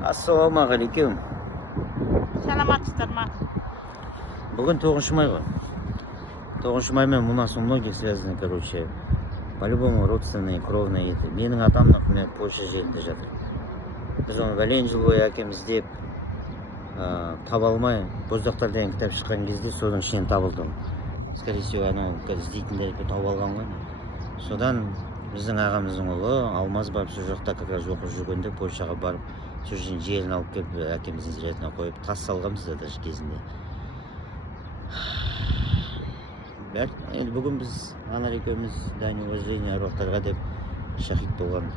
Ассалаумағалейкум. Саламатсыздар ма? Бүгін 9 май ғой. 9 маймен у нас у многих связаны, короче, по-любому родственные, кровные еті. Менің атам, например, Польша жерінде жатыр. Біз оны бәлен жыл бойы әкеміз деп таба алмай, Боздақтар деген кітап шыққан кезде содан ішінен табылды. Скорее всего, анау іздейтіндер тауып алған ғой. Содан біздің ағамыздың ұлы Алмаз барып сол жақта как раз оқып жүргенде Польшаға барып, сол жерден жерін алып келіп әкеміздің зиратына қойып тас салғанбыз да даже кезінде. Енді бүгін біз Анар екеуміз дайын уважение аруақтарға деп шахид болған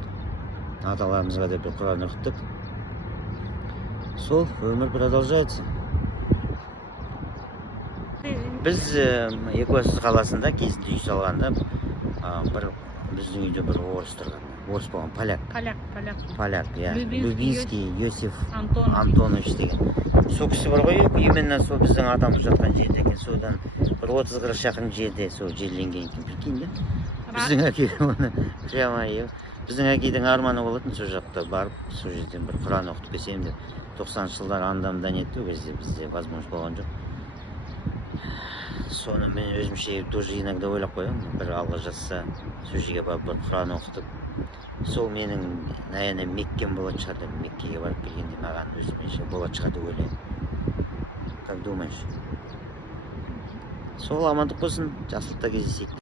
аталарымызға деп бір құран оқыттық. Сол өмір продолжается. Біз Екібастұз қаласында кезінде үй салғанда бір біздің үйде бір орыс тұрған. Орыс болған, поляк, иә. Любинский Йосиф Антонович деген. Сол кісі бар ғой, именно сол біздің атамыз жатқан жерде екен. Содан бір 30-40 шақырым жерде сол жерленген екен, прикинь да. Біздің әке оны прямо біздің әкейдің арманы болатын сол жақта барып, сол жерден бір құран оқытып келсем деп. 90 жылдар андамдан етті, ол кезде бізде возможность болған жоқ. Соны мен өзімше тоже иногда ойлап қоямын, бір алға жатса сол жерге барып бір құран оқытып. Сол менің, наверное, Меккем болатын шығар деп, Меккеге барып келгенде маған өзіме болатын шығар деп ойлаймын. Как думаешь? Сол амандық болсын, жақсылықта кездесейік.